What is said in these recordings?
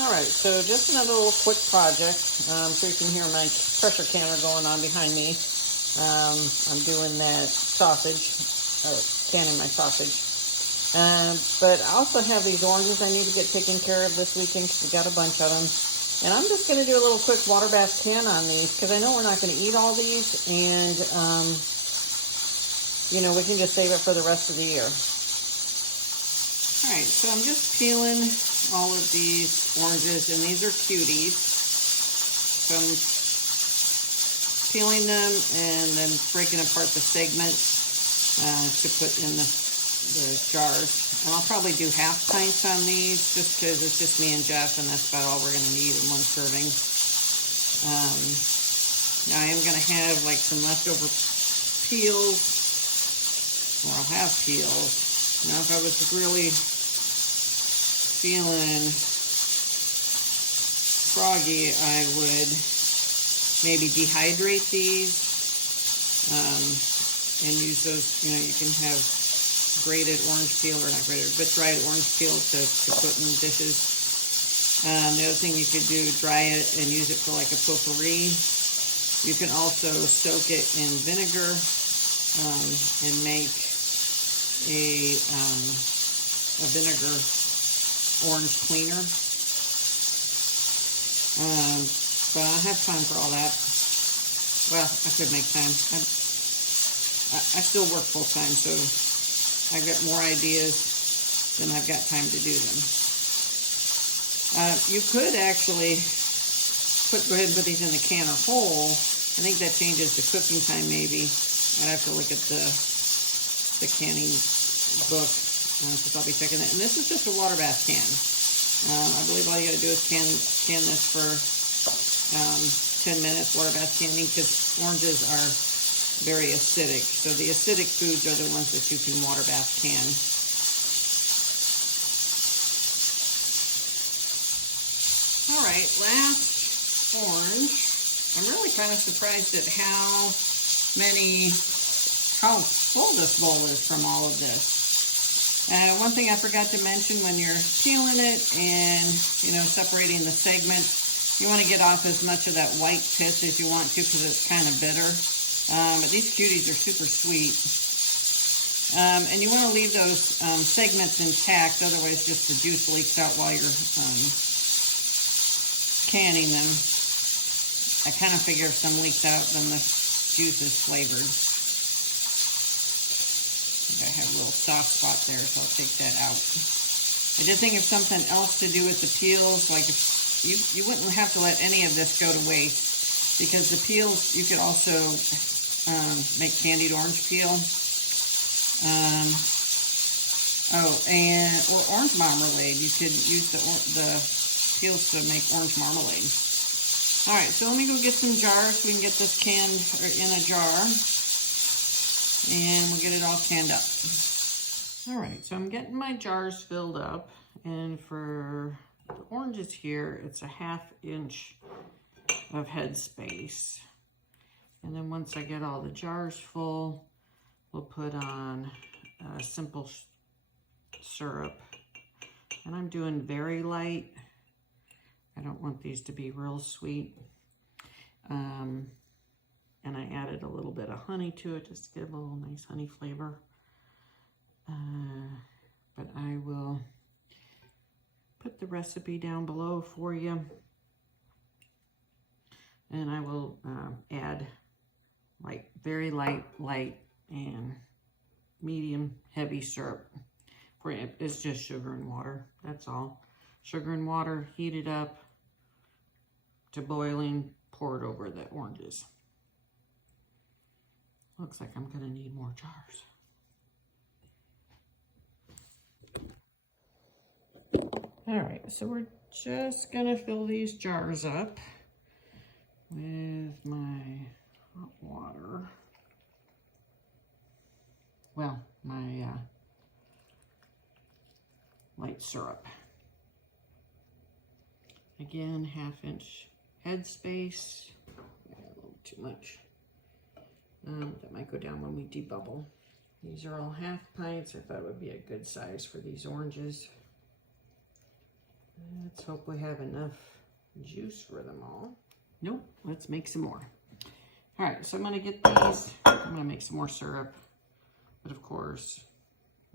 All right, so just another little quick project. So you can hear my pressure canner going on behind me. I'm doing that sausage, or canning my sausage. But I also have these oranges I need to get taken care of this weekend because we got a bunch of them. And I'm just going to do a little quick water bath can on these because I know we're not going to eat all these. And, we can just save it for the rest of the year. All right, so I'm just peeling all of these oranges, and these are cuties. So I'm peeling them and then breaking apart the segments to put in the jars. And I'll probably do half pints on these just because it's just me and Jeff, and that's about all we're going to need in one serving. Now I am going to have like some leftover peels, or I'll have peels. Now if I was really feeling froggy, I would maybe dehydrate these and use those. You can have grated orange peel, or not grated, but dried orange peel to put in dishes. The other thing you could do, dry it and use it for like a potpourri. You can also soak it in vinegar and make a vinegar orange cleaner. But I don't have time for all that. Well, I could make time. I still work full time, so I've got more ideas than I've got time to do them. You could actually go ahead and put these in the canner whole. I think that changes the cooking time maybe. I'd have to look at the canning book. Because I'll be checking that. And this is just a water bath can. I believe all you got to do is can this for 10 minutes, water bath canning, because oranges are very acidic. So the acidic foods are the ones that you can water bath can. All right, last orange. I'm really kind of surprised at how full this bowl is from all of this. One thing I forgot to mention, when you're peeling it and, separating the segments, you want to get off as much of that white pith as you want to because it's kind of bitter. But these cuties are super sweet. And you want to leave those segments intact, otherwise just the juice leaks out while you're canning them. I kind of figure if some leaks out, then the juice is flavored. I have a little soft spot there, so I'll take that out. I did think of something else to do with the peels. Like if you wouldn't have to let any of this go to waste, because the peels, you could also make candied orange peel. Or orange marmalade. You could use the peels to make orange marmalade. All right, so let me go get some jars so we can get this canned or in a jar. And we'll get it all canned up. All right, so I'm getting my jars filled up. And for the oranges here, it's a 1/2 inch of head space. And then once I get all the jars full, we'll put on simple syrup. And I'm doing very light. I don't want these to be real sweet. And I added a little bit of honey to it just to get a little nice honey flavor. But I will put the recipe down below for you. And I will add like very light, and medium heavy syrup. It's just sugar and water, that's all. Sugar and water, heat it up to boiling, pour it over the oranges. Looks like I'm gonna need more jars. All right, so we're just gonna fill these jars up with my hot water. Well, my light syrup. Again, 1/2 inch head space. A little too much. That might go down when we debubble. These are all 1/2 pints. I thought it would be a good size for these oranges. Let's hope we have enough juice for them all. Nope, let's make some more. All right, so I'm gonna get these, I'm gonna make some more syrup, but of course,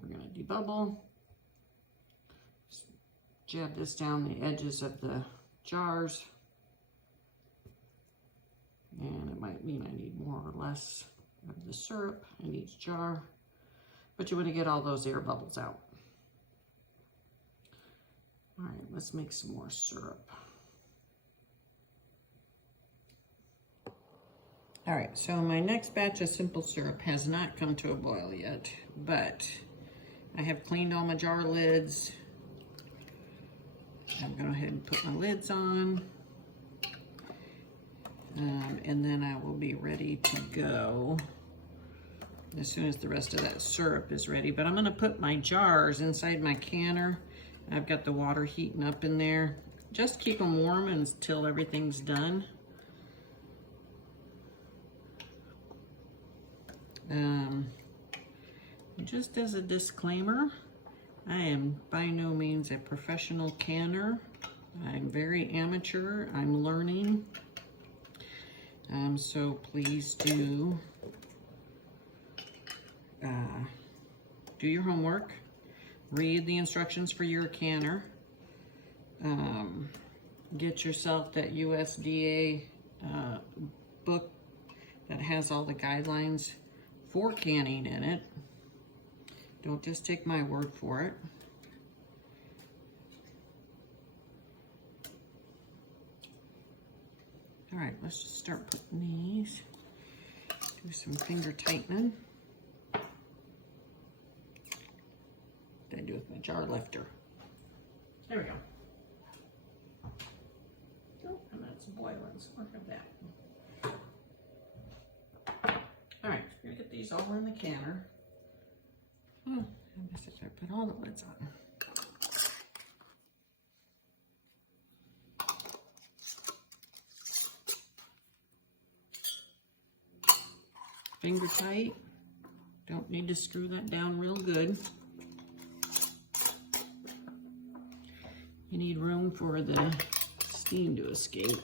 we're gonna debubble. Just jab this down the edges of the jars. And it might mean I need more or less of the syrup in each jar, but you want to get all those air bubbles out. All right, let's make some more syrup. All right, so my next batch of simple syrup has not come to a boil yet, but I have cleaned all my jar lids. I'm going to go ahead and put my lids on. And then I will be ready to go as soon as the rest of that syrup is ready. But I'm gonna put my jars inside my canner. I've got the water heating up in there. Just keep them warm until everything's done. Just as a disclaimer, I am by no means a professional canner. I'm very amateur, I'm learning. So please do your homework, read the instructions for your canner, get yourself that USDA book that has all the guidelines for canning in it. Don't just take my word for it. All right, let's just start putting these. Do some finger tightening. What I do with my jar lifter. There we go. Oh, and that's boiling, so we'll have that. All right, we're gonna get these all in the canner. Oh, I missed it. I put all the lids on. Finger tight. Don't need to screw that down real good. You need room for the steam to escape.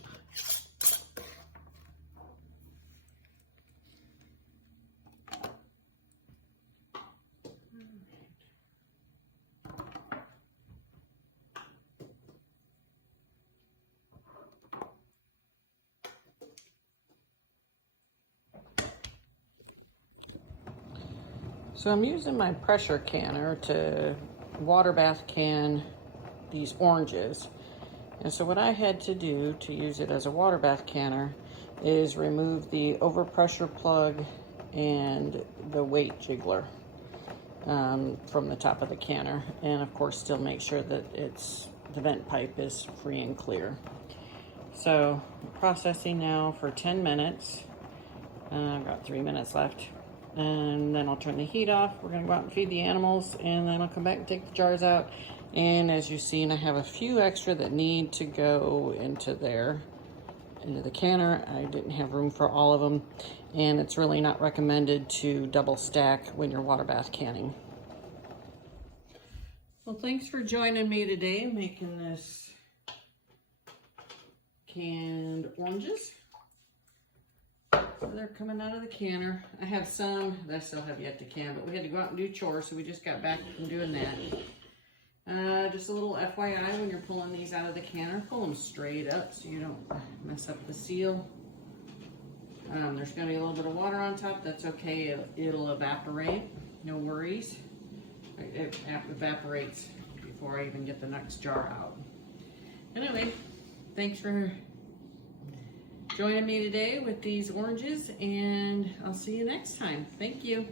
So I'm using my pressure canner to water bath can these oranges. And so what I had to do to use it as a water bath canner is remove the overpressure plug and the weight jiggler from the top of the canner. And of course still make sure that the vent pipe is free and clear. So processing now for 10 minutes. I've got 3 minutes left. And then I'll turn the heat off. We're gonna go out and feed the animals, and then I'll come back and take the jars out. And as you've seen, I have a few extra that need to go into the canner. I didn't have room for all of them, and it's really not recommended to double stack when you're water bath canning. Well, thanks for joining me today making this canned oranges. So they're coming out of the canner. I have some that I still have yet to can, but we had to go out and do chores, so we just got back from doing that. Just a little FYI, when you're pulling these out of the canner, pull them straight up so you don't mess up the seal. There's going to be a little bit of water on top. That's okay. It'll evaporate. No worries. It evaporates before I even get the next jar out. Anyway, thanks for joining me today with these oranges, and I'll see you next time. Thank you.